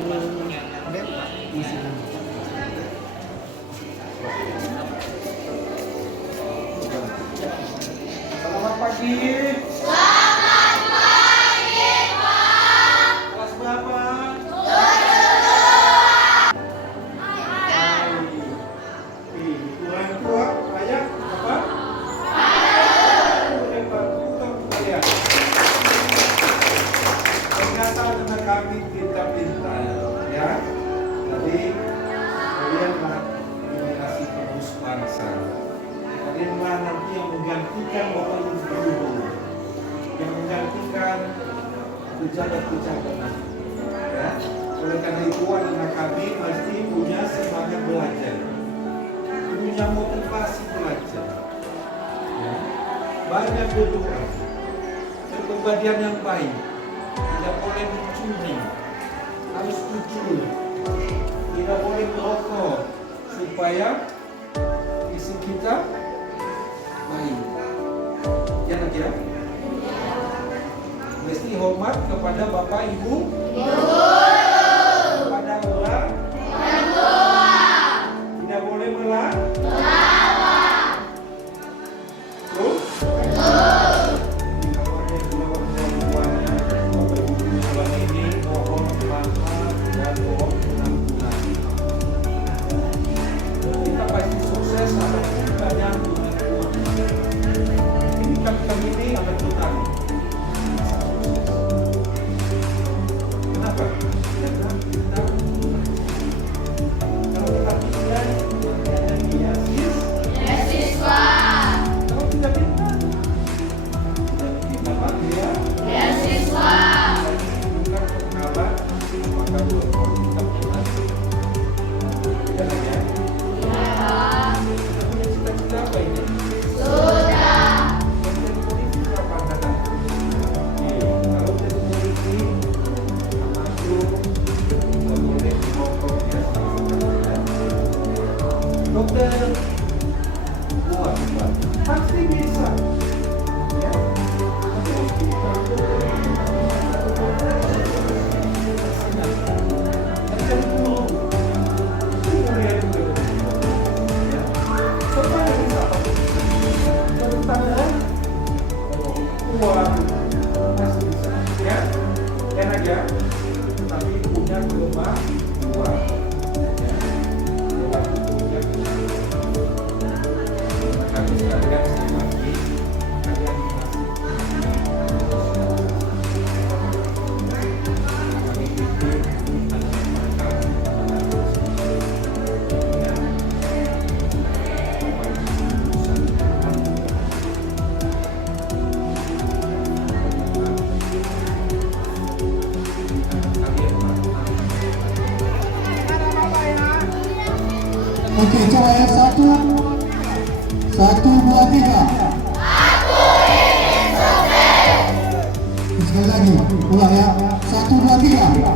Selamat pagi. Kelas berapa? Orang tua, ayah, apa? Ternyata anak kami pintar-pintar, ya. Jadi kalianlah generasi penerus bangsa. Kalianlah nanti yang menggantikan Bapak Ibu guru, yang menggantikan pejabat-pejabat nanti. Ya. Oleh karena itu anak kami mesti punya semangat belajar, punya motivasi belajar. Ya. Banyak berdoa, kepribadian yang baik, tidak boleh mencuri, harus jujur, tidak boleh merokok, supaya isi kita baik. Ya nak ya? Mesti hormat kepada Bapak Ibu, kepada orang, tidak boleh melawan. Terus? Kita pasti sukses atau banyak punya uang. Ini kami ini akan bertahan. Kenapa? Karena kita kalau kita pintar, ada beasiswa. Kalau tidak pintar, kita pakai ya beasiswa. Bukan pengabat, maka belum kita pintar. Ya kan ya? Kita punya cita-cita apa ini? Menjadi polisi apa kata? Kalau jadi polisi, masuk, tidak boleh dipotong ya. Dokter, buat, pasti bisa. Ya. Tapi hospital jadi guru. Uang masih bisa, ya, enak ya, tapi punya gelombang uang, ya, kami sekalian sekali lagi, kalian masih kami titip anak mereka Oke, coba ya, 1, 2, 3. Sekali lagi, ulang ya, 1, 2, 3.